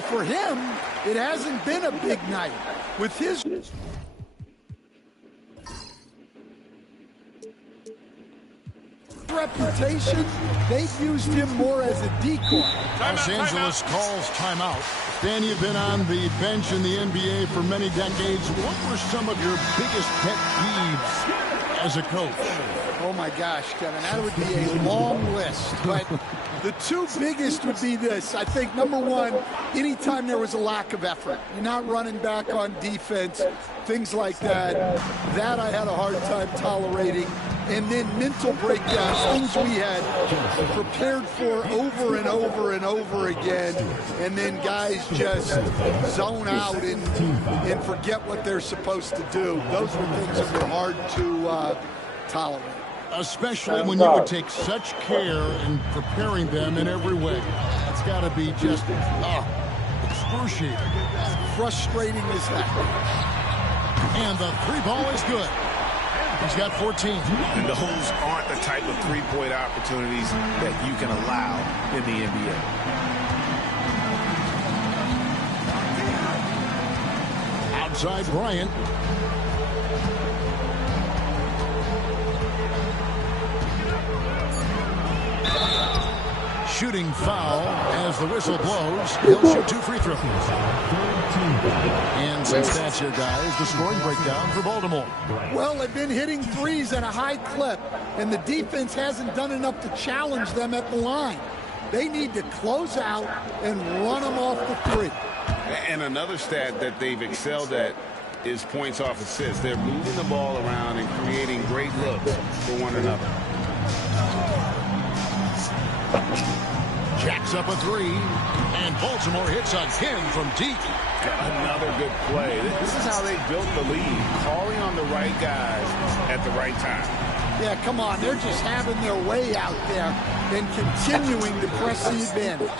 Well, for him, it hasn't been a big night. With his reputation, they've used him more as a decoy. Los Angeles calls timeout. Dan, you've been on the bench in the NBA for many decades. What were some of your biggest pet peeves as a coach? Oh my gosh, Kevin, that would be a long list. But the two biggest would be this. I think, number one, anytime there was a lack of effort, you're not running back on defense, things like that. That I had a hard time tolerating. And then mental breakdowns, things we had prepared for over and over and over again. And then guys just zone out and forget what they're supposed to do. Those were things that were hard to tolerate. Especially when you would take such care in preparing them in every way. It's got to be just excruciating. Frustrating as heck. And the three ball is good. He's got 14. And those aren't the type of three-point opportunities that you can allow in the NBA. Outside Bryant. Shooting foul as the whistle blows. He'll shoot 2 free throws. And some stats here, guys. The scoring breakdown for Baltimore. Well, they've been hitting threes at a high clip, and the defense hasn't done enough to challenge them at the line. They need to close out and run them off the three. And another stat that they've excelled at is points off assists. They're moving the ball around and creating great looks for one another. Jacks up a three, and Baltimore hits again from deep. Another good play. This is how they built the lead, calling on the right guys at the right time. Yeah, come on. They're just having their way out there and continuing to press the advantage.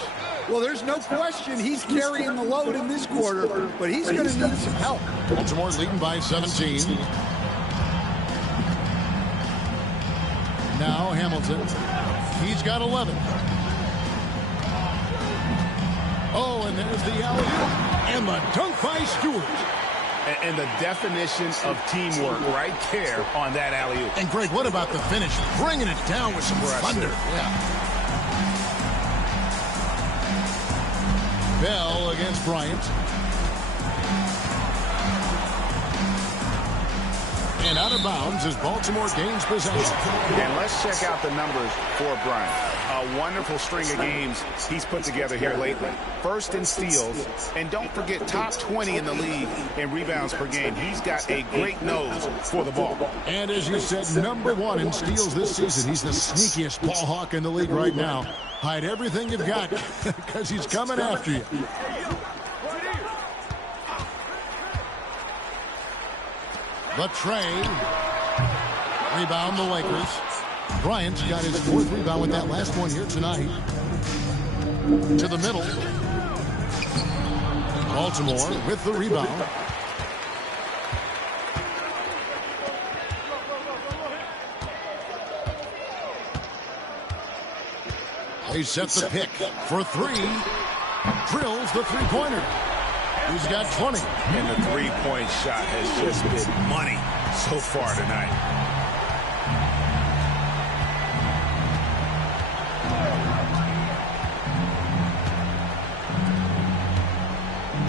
Well, there's no question he's carrying the load in this quarter, but he's going to need some help. Baltimore leading by 17. Now Hamilton. He's got 11. Oh, and there's the alley-oop. And the dunk by Stewart. And the definition of teamwork right there on that alley-oop. And, Greg, what about the finish? Bringing it down with some thunder. Yeah. Bell against Bryant. And out of bounds as Baltimore gains possession. And let's check out the numbers for Bryant. A wonderful string of games he's put together here lately. First in steals, and don't forget top 20 in the league in rebounds per game. He's got a great nose for the ball. And as you said, #1 in steals this season. He's the sneakiest ball hawk in the league right now. Hide everything you've got because he's coming after you. The tray. Rebound the Lakers. Bryant's got his 4th rebound with that last one here tonight. To the middle. Baltimore with the rebound. They set the pick for 3. Drills the three-pointer. He's got 20. And the three-point shot has just been money so far tonight.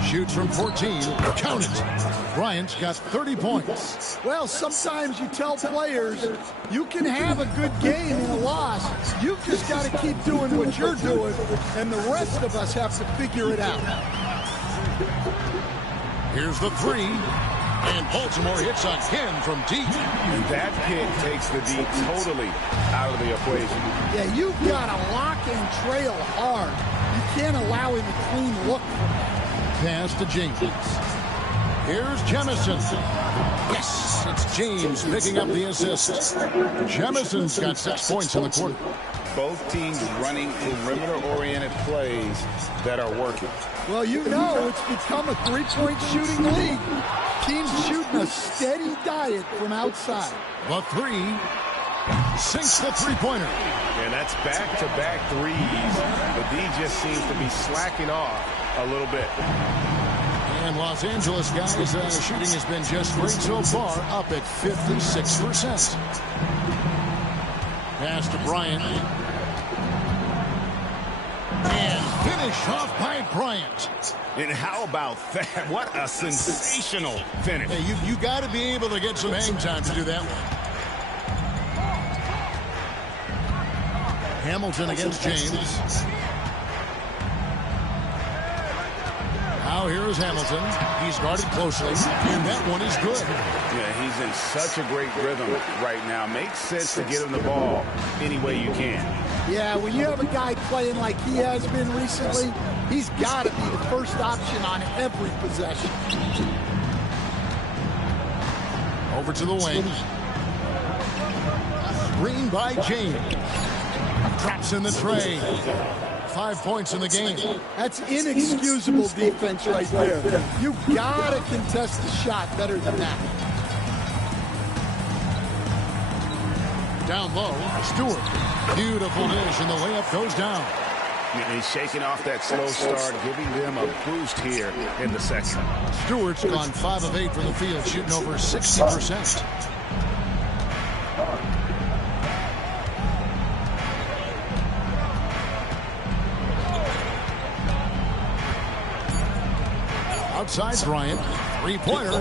Shoots from 14. Count it. Bryant's got 30 points. Well, sometimes you tell players you can have a good game in a loss. You've just got to keep doing what you're doing, and the rest of us have to figure it out. Here's the 3. And Baltimore hits again from deep. And that pick takes the deep totally out of the equation. Yeah, you've got to lock and trail hard. You can't allow him a clean look. Pass to James. Here's Jamison. Yes, it's James picking up the assist. Jamison's got 6 points in the quarter. Both teams running perimeter-oriented plays that are working. Well, you know it's become a three-point shooting league. Teams shooting a steady diet from outside. The 3 sinks the three-pointer. And that's back-to-back threes. But D just seems to be slacking off A little bit. And Los Angeles, guys, shooting has been just great so far, up at 56%. Pass to Bryant. And finish off by Bryant. And how about that? What a sensational finish. Hey, you got to be able to get some hang time to do that one. Hamilton against James. Now here is Hamilton. He's guarded closely, and that one is good. Yeah, he's in such a great rhythm right now. Makes sense to get him the ball any way you can. Yeah, when you have a guy playing like he has been recently, he's got to be the first option on every possession. Over to the wing. Screen by James. Traps in the tray. 5 points in the game. That's inexcusable defense right there. You gotta contest the shot better than that. Down low, Stewart. Beautiful dish, and the layup goes down. And he's shaking off that slow start, giving them a boost here in the second. Stewart's gone 5 of 8 from the field, shooting over 60%. Outside Bryant, three-pointer,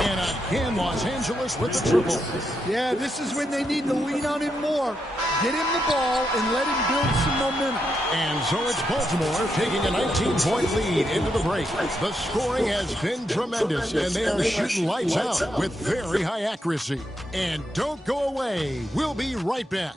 and again Los Angeles with the triple. Yeah, this is when they need to lean on him more. Get him the ball and let him build some momentum. And so it's Baltimore taking a 19-point lead into the break. The scoring has been tremendous, and they are shooting lights out with very high accuracy. And don't go away. We'll be right back.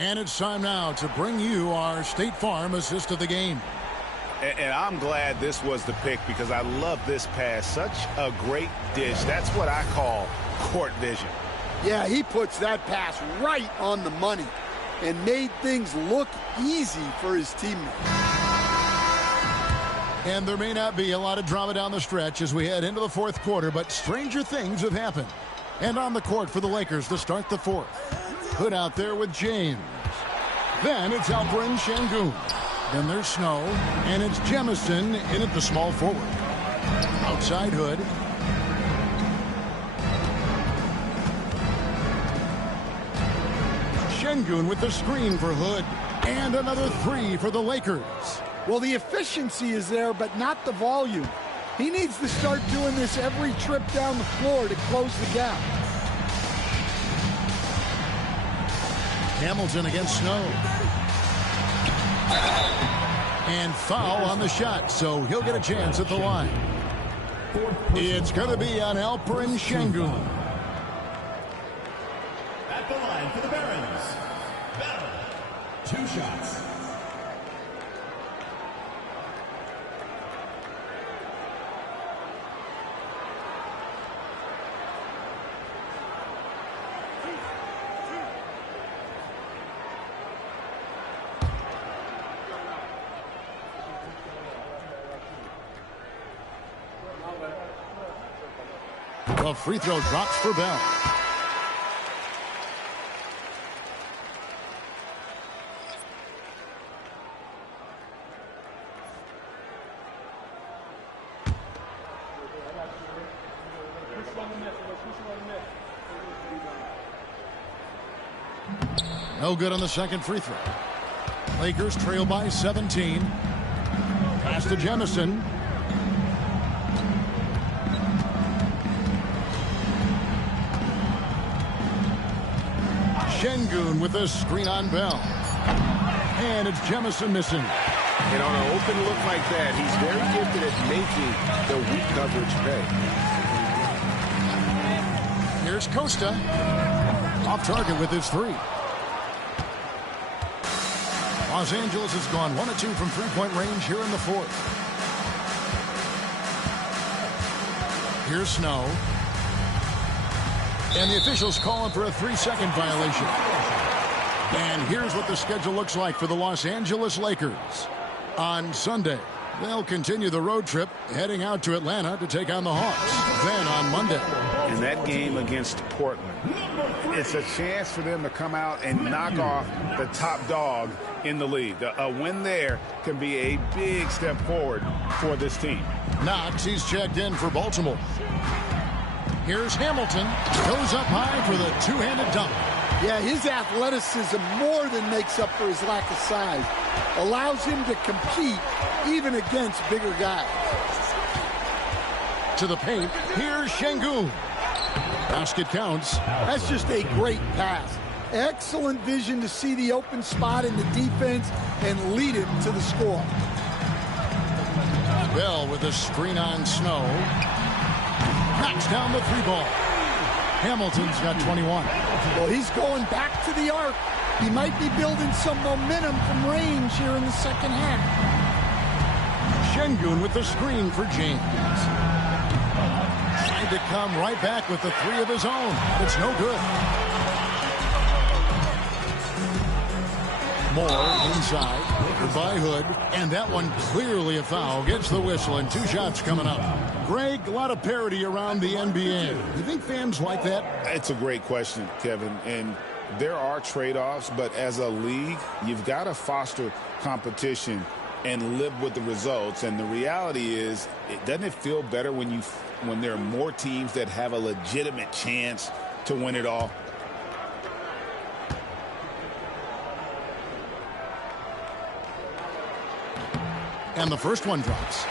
And it's time now to bring you our State Farm assist of the game. And I'm glad this was the pick because I love this pass. Such a great dish. That's what I call court vision. Yeah, he puts that pass right on the money and made things look easy for his teammates. And there may not be a lot of drama down the stretch as we head into the fourth quarter, but stranger things have happened. And on the court for the Lakers to start the fourth. Hood out there with James. Then it's Alperen Sengun. Then there's Snow. And it's Jemison in at the small forward. Outside Hood. Sengun with the screen for Hood. And another three for the Lakers. Well, the efficiency is there, but not the volume. He needs to start doing this every trip down the floor to close the gap. Hamilton against Snow. And foul on the shot, so he'll get a chance at the line. It's going to be on Alperen Sengun. At the line for the Barons. Battle. 2 shots. The free throw drops for Bell. No good on the second free throw. Lakers trail by 17. Pass to Jemison. Sengun with a screen on Bell. And it's Jemison missing. And on an open look like that, he's very gifted at making the weak coverage pay. Here's Costa. Off target with his three. Los Angeles has gone 1 of 2 from three-point range here in the fourth. Here's Snow. And the officials calling for a 3-second violation. And here's what the schedule looks like for the Los Angeles Lakers. On Sunday, They'll continue the road trip, heading out to Atlanta to take on the Hawks. Then on Monday. In that game against Portland, it's a chance for them to come out and knock off the top dog in the league. A win there can be a big step forward for this team. Knox, he's checked in for Baltimore. Here's Hamilton. Goes up high for the two-handed dunk. Yeah, his athleticism more than makes up for his lack of size. Allows him to compete even against bigger guys. To the paint, here's Şengün. Basket counts. That's just a great pass. Excellent vision to see the open spot in the defense and lead him to the score. Bell with a screen on Snow. Knocks down the three ball. Hamilton's got 21. Well, he's going back to the arc. He might be building some momentum from range here in the second half. Şengün with the screen for James. Trying to come right back with the three of his own. It's no good. Moore inside by Hood, and that one clearly a foul. Gets the whistle, and two shots coming up. Greg, a lot of parity around the NBA. You think fans like that? It's a great question, Kevin, and there are trade-offs, but as a league, you've got to foster competition and live with the results. And the reality is, doesn't it feel better when there are more teams that have a legitimate chance to win it all? And the first one drops.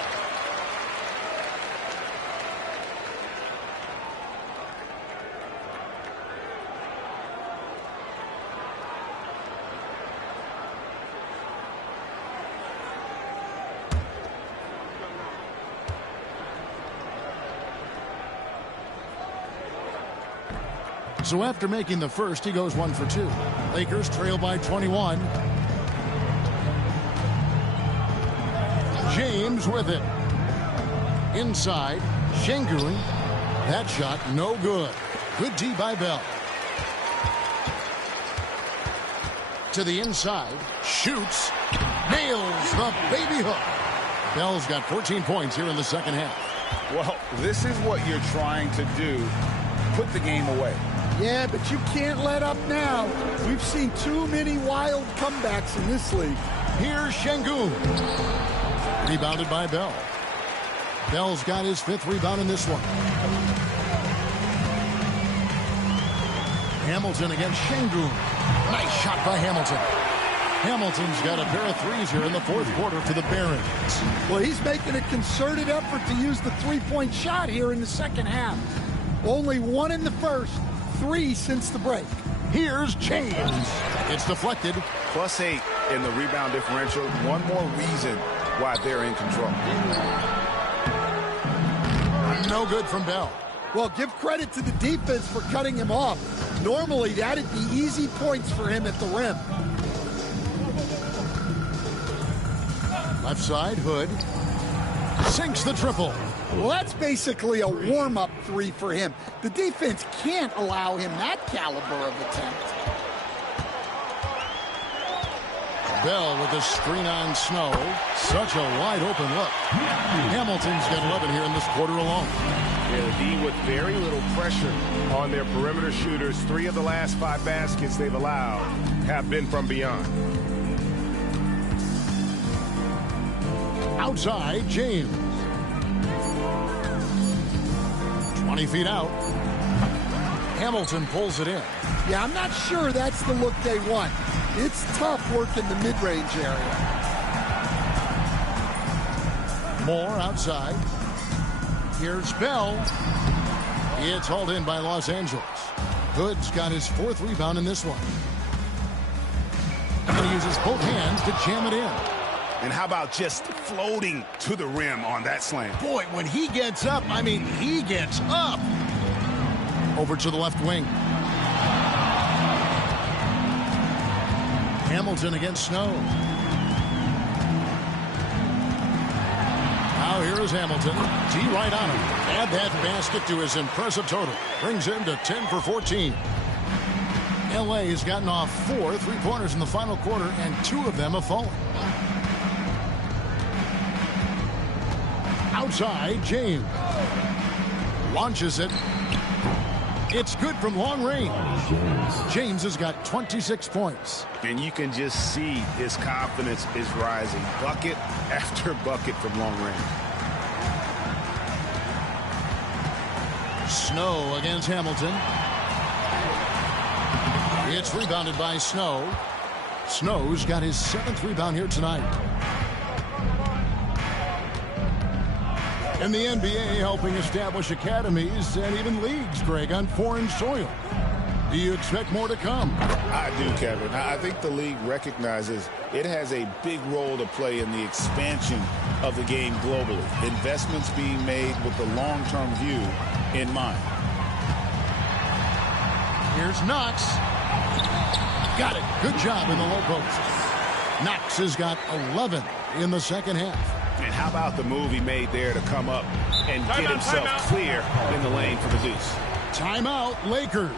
So after making the first, he goes 1 for 2. Lakers trail by 21. James with it. Inside, Şengün. That shot, no good. Good D by Bell. To the inside, shoots, nails the baby hook. Bell's got 14 points here in the second half. Well, this is what you're trying to do. Put the game away. Yeah, but you can't let up now. We've seen too many wild comebacks in this league. Here's Şengün. Rebounded by Bell. Bell's got his 5th rebound in this one. Hamilton against Şengün. Nice shot by Hamilton. Hamilton's got a pair of threes here in the 4th quarter for the Barons. Well, he's making a concerted effort to use the three-point shot here in the second half. Only 1 in the first, 3 since the break. Here's James. It's deflected. +8 in the rebound differential. One more reason why they're in control. No good from Bell. Well, give credit to the defense for cutting him off. Normally, that'd be easy points for him at the rim. Left side, Hood. Sinks the triple. Well, that's basically a warm-up 3 for him. The defense can't allow him that caliber of attempt. Bell with a screen on Snow. Such a wide-open look. Hamilton's got 11 here in this quarter alone. Yeah, the D with very little pressure on their perimeter shooters. 3 of the last 5 baskets they've allowed have been from beyond. Outside, James. 20 feet out. Hamilton pulls it in. Yeah, I'm not sure that's the look they want. It's tough working the mid-range area. Moore outside. Here's Bell. It's hauled in by Los Angeles. Hood's got his 4th rebound in this one. And he uses both hands to jam it in. And how about just floating to the rim on that slam? Boy, when he gets up, I mean, he gets up. Over to the left wing. Hamilton against Snow. Now here is Hamilton. T right on him. Add that basket to his impressive total. Brings him to 10 for 14. LA has gotten off 4 3-pointers in the final quarter, and 2 of them have fallen. Outside, James. Launches it. It's good from long range. James has got 26 points. And you can just see his confidence is rising. Bucket after bucket from long range. Snow against Hamilton. It's rebounded by Snow. Snow's got his 7th rebound here tonight. In the NBA, helping establish academies and even leagues, Greg, on foreign soil. Do you expect more to come? I do, Kevin. I think the league recognizes it has a big role to play in the expansion of the game globally. Investments being made with the long-term view in mind. Here's Knox. Got it. Good job in the low post. Knox has got 11 in the second half. And how about the move he made there to come up and get himself clear in the lane for the deuce? Timeout, Lakers.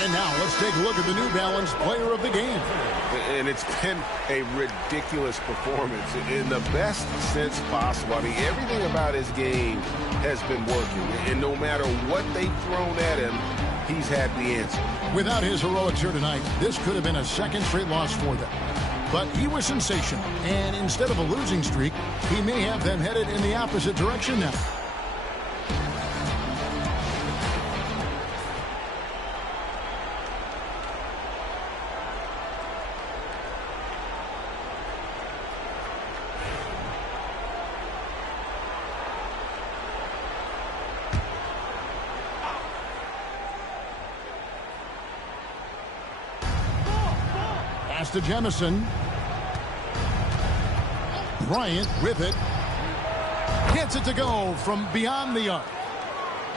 And now let's take a look at the New Balance player of the game. And it's been a ridiculous performance in the best sense possible. I mean, everything about his game has been working. And no matter what they've thrown at him, he's had the answer. Without his heroics here tonight, this could have been a second straight loss for them. But he was sensational. And instead of a losing streak, he may have them headed in the opposite direction now. Pass to Jemison. Bryant with it. Gets it to go from beyond the arc.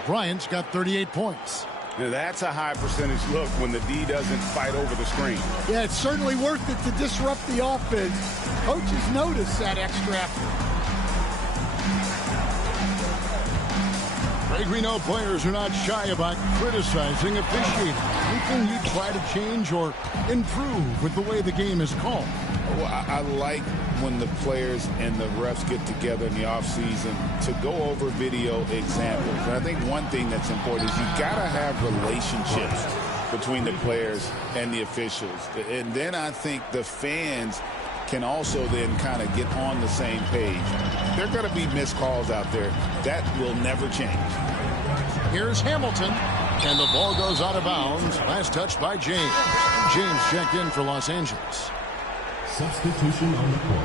Bryant's got 38 points. Now that's a high percentage look when the D doesn't fight over the screen. Yeah, it's certainly worth it to disrupt the offense. Coaches notice that extra effort. Greg, we know players are not shy about criticizing officiating. Anything you try to change or improve with the way the game is called? Well, I like when the players and the refs get together in the offseason to go over video examples. And I think one thing that's important is you got to have relationships between the players and the officials. And then I think the fans can also then kind of get on the same page. There are going to be missed calls out there. That will never change. Here's Hamilton, and the ball goes out of bounds. Last touch by James. James checked in for Los Angeles. Substitution on the court.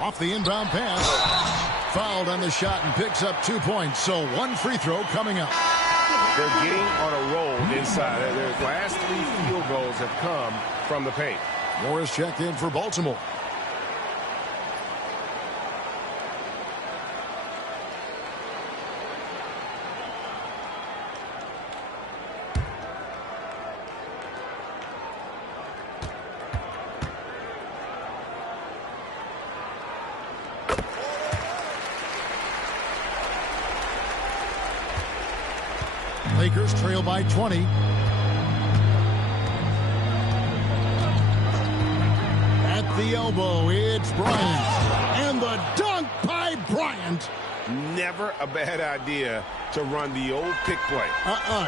Off the inbound pass. Fouled on the shot and picks up 2 points. So one free throw coming up. They're getting on a roll inside. Their last 3 field goals have come from the paint. Morris checked in for Baltimore. Lakers trail by 20. At the elbow, it's Bryant. And the dunk by Bryant. Never a bad idea to run the old pick play.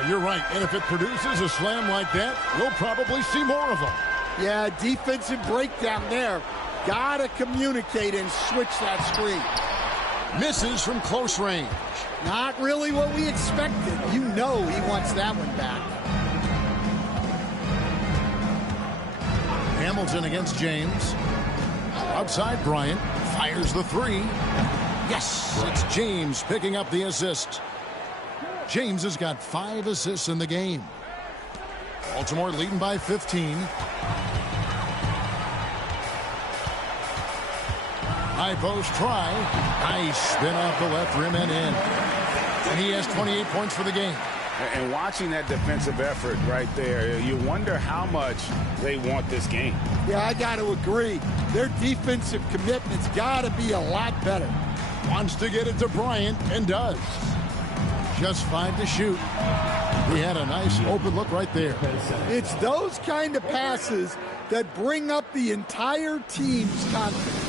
You're right. And if it produces a slam like that, we'll probably see more of them. Yeah, defensive breakdown there. Gotta communicate and switch that screen. Misses from close range. Not really what we expected. You know he wants that one back. Hamilton against James. Outside Bryant. Fires the three. Yes, it's James picking up the assist. James has got 5 assists in the game. Baltimore leading by 15. High post try. Nice spin off the left rim and in. And he has 28 points for the game. And watching that defensive effort right there, you wonder how much they want this game. Yeah, I got to agree. Their defensive commitment's got to be a lot better. Wants to get it to Bryant and does. Just 5 to shoot. He had a nice open look right there. It's those kind of passes that bring up the entire team's confidence.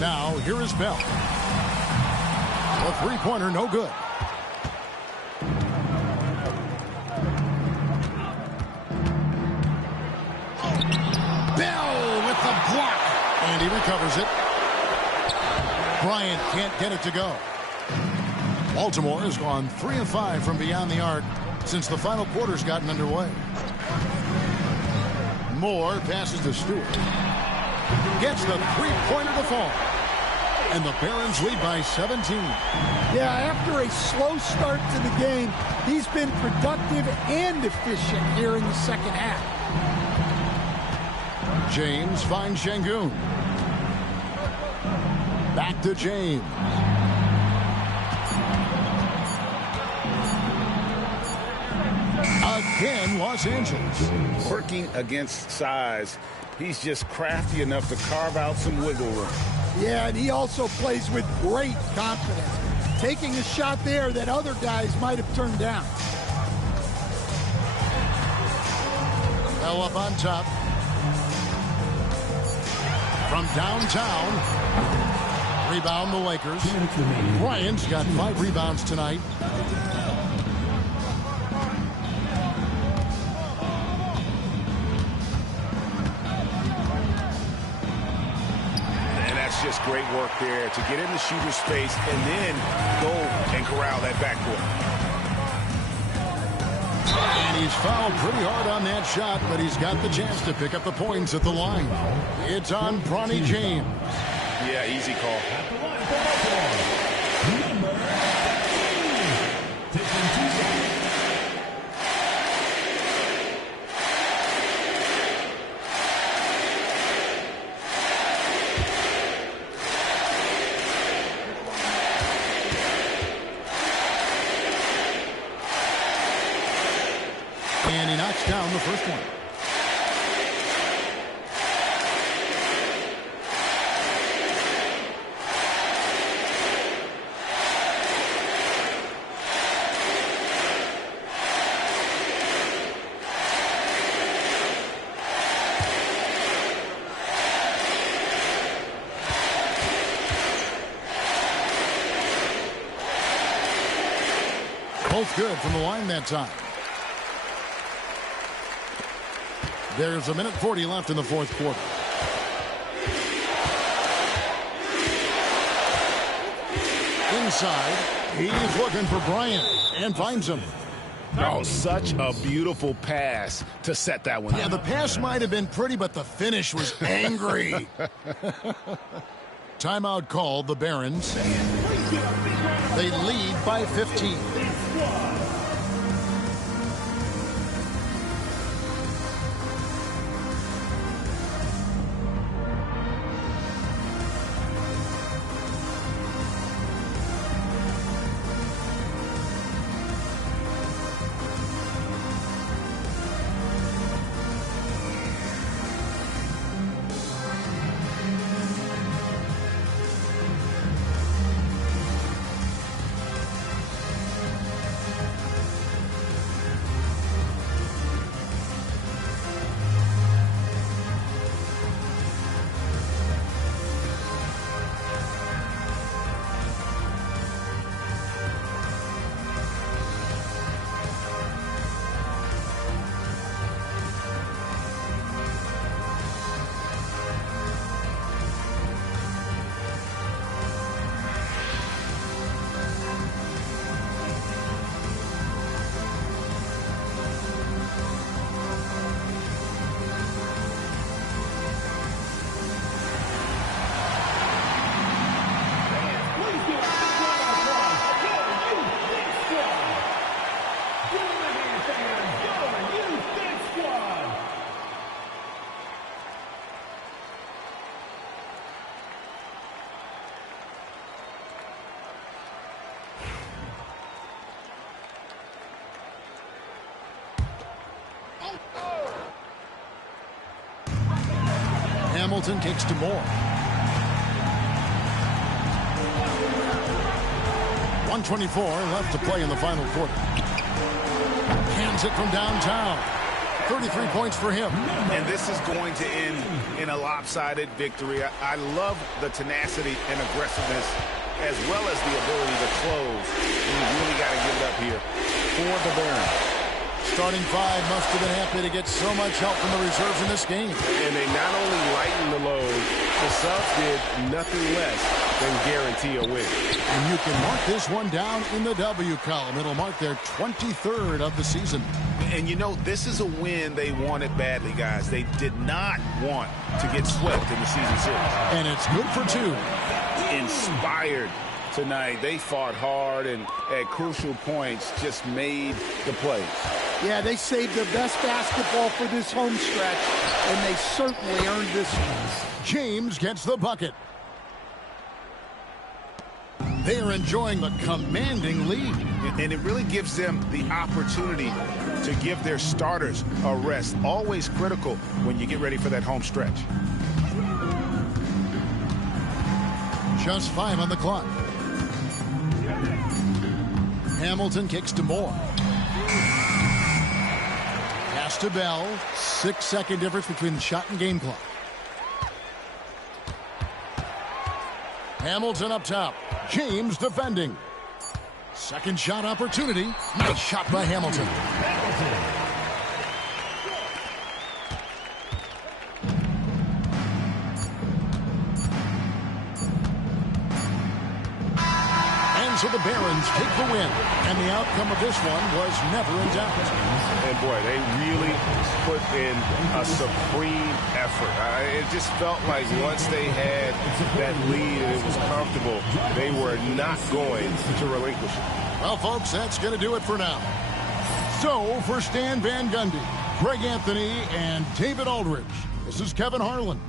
Now, here is Bell. A three-pointer, no good. Bell with the block. And he recovers it. Bryant can't get it to go. Baltimore has gone 3 of 5 from beyond the arc since the final quarter's gotten underway. Moore passes to Stewart. Gets the three-pointer to fall. And the Barons lead by 17. Yeah, after a slow start to the game, he's been productive and efficient here in the second half. James finds Şengün. Back to James. Again, Los Angeles. Working against size, he's just crafty enough to carve out some wiggle room. Yeah, and he also plays with great confidence, taking a shot there that other guys might have turned down. Bell up on top. From downtown. Rebound the Lakers. Bryant's got 5 rebounds tonight. Just great work there to get in the shooter's space and then go and corral that backcourt. And he's fouled pretty hard on that shot, but he's got the chance to pick up the points at the line. It's on Bronny James. Yeah, easy call. And he knocks down the first one. Both good from the line that time. There's a minute 40 left in the fourth quarter. Inside, he's looking for Bryant and finds him. Oh, such a beautiful pass to set that one up. Yeah, the pass might have been pretty, but the finish was angry. Timeout called, the Barons. They lead by 15. Hamilton kicks to Moore. 1:24 left to play in the final quarter. Hands it from downtown. 33 points for him. And this is going to end in a lopsided victory. I love the tenacity and aggressiveness as well as the ability to close. You really got to give it up here for the Barons. Starting five must have been happy to get so much help from the reserves in this game. And they not only lightened the load, the subs did nothing less than guarantee a win. And you can mark this one down in the W column. It'll mark their 23rd of the season. And you know, this is a win they wanted badly, guys. They did not want to get swept in the season series. And it's good for two. Inspired tonight. They fought hard and at crucial points just made the plays. Yeah, they saved their best basketball for this home stretch, and they certainly earned this one. James gets the bucket. They are enjoying the commanding lead. And it really gives them the opportunity to give their starters a rest. Always critical when you get ready for that home stretch. Just 5 on the clock. Hamilton kicks to Moore. Pass to Bell. 6-second difference between the shot and game clock. Hamilton up top. James defending. Second shot opportunity. Nice shot by Hamilton. And so the Barons take the win. And the outcome of this one was never in doubt. And boy, they really put in a supreme effort. It just felt like once they had that lead and it was comfortable, they were not going to relinquish it. Well, folks, that's going to do it for now. So, for Stan Van Gundy, Greg Anthony, and David Aldridge, this is Kevin Harlan.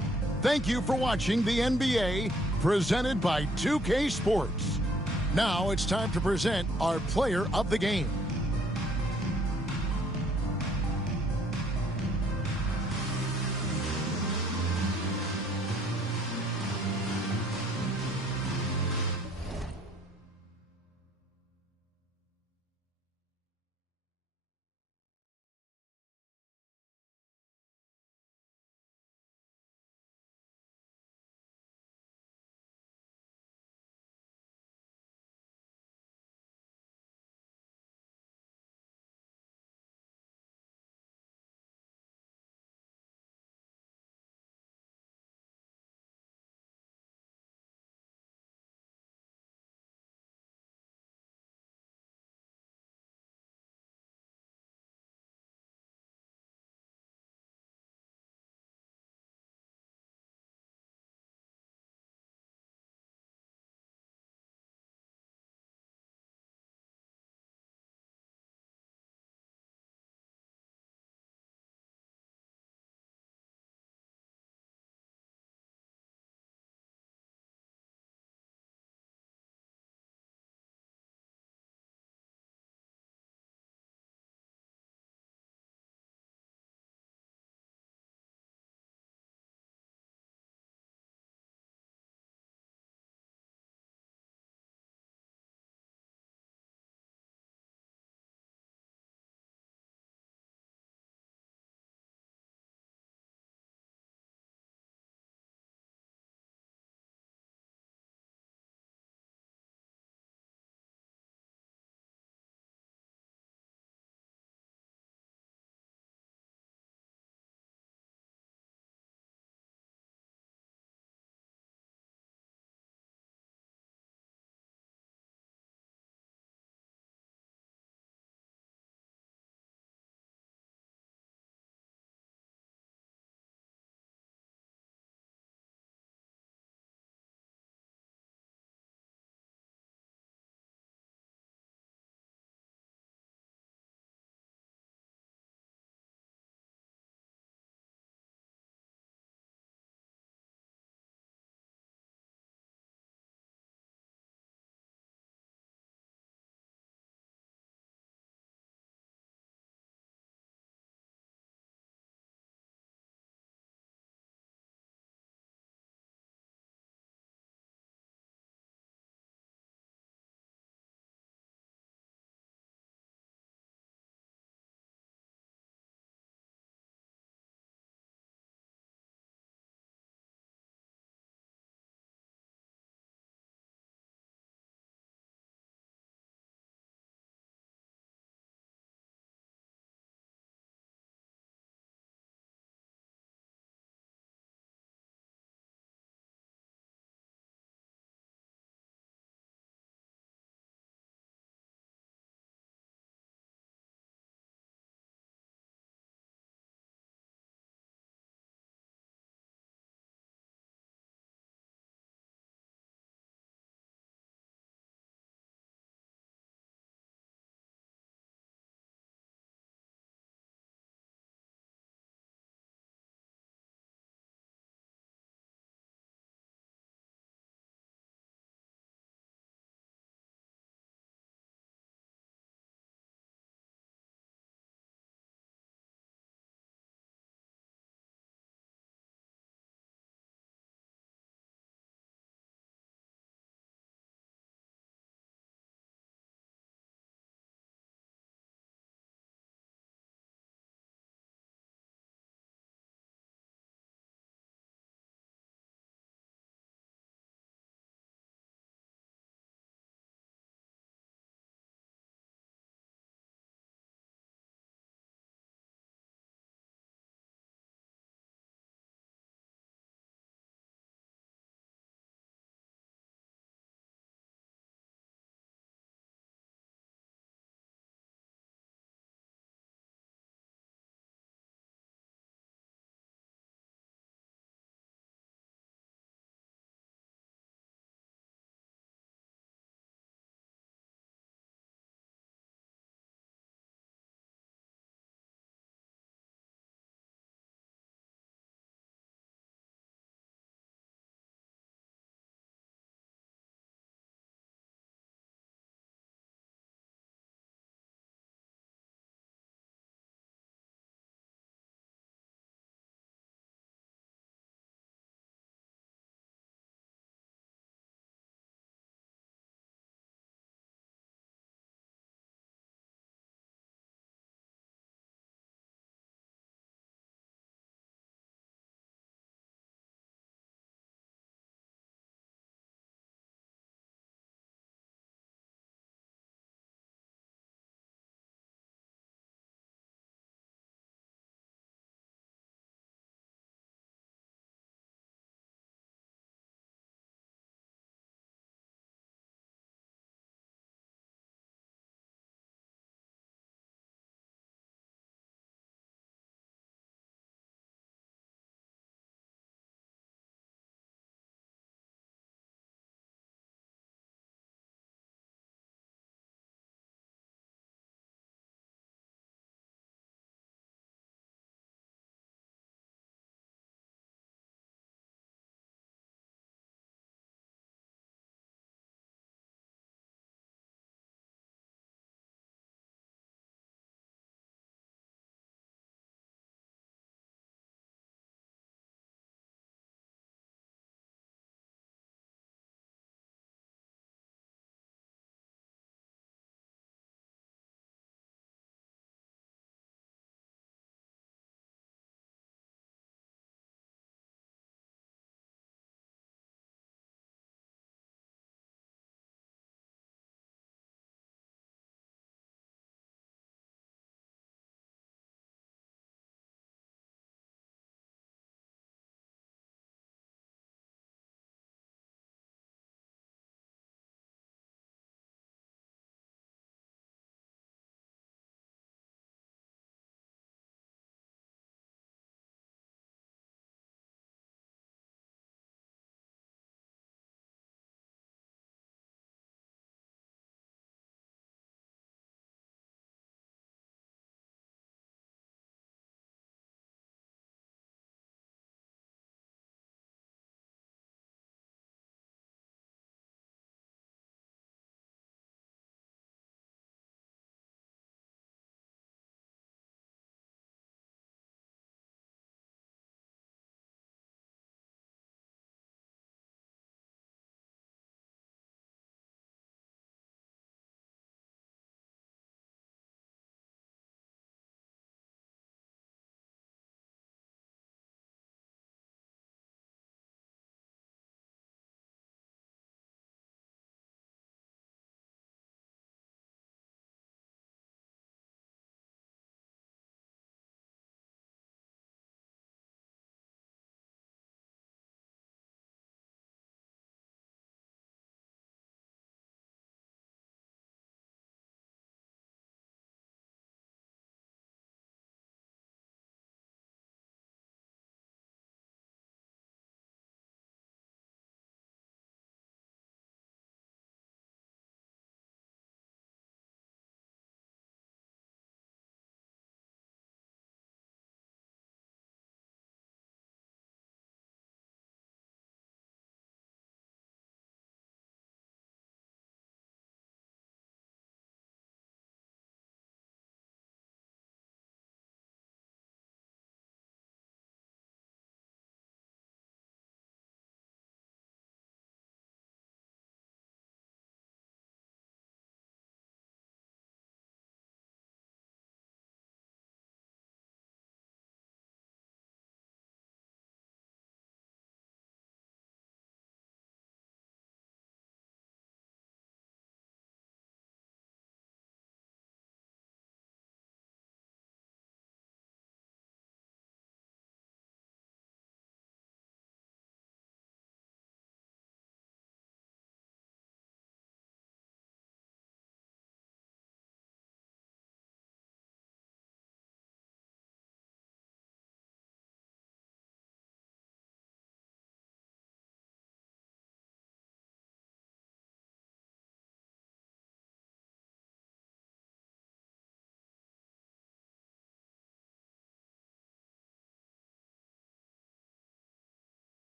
Thank you for watching the NBA presented by 2K Sports. Now it's time to present our player of the game.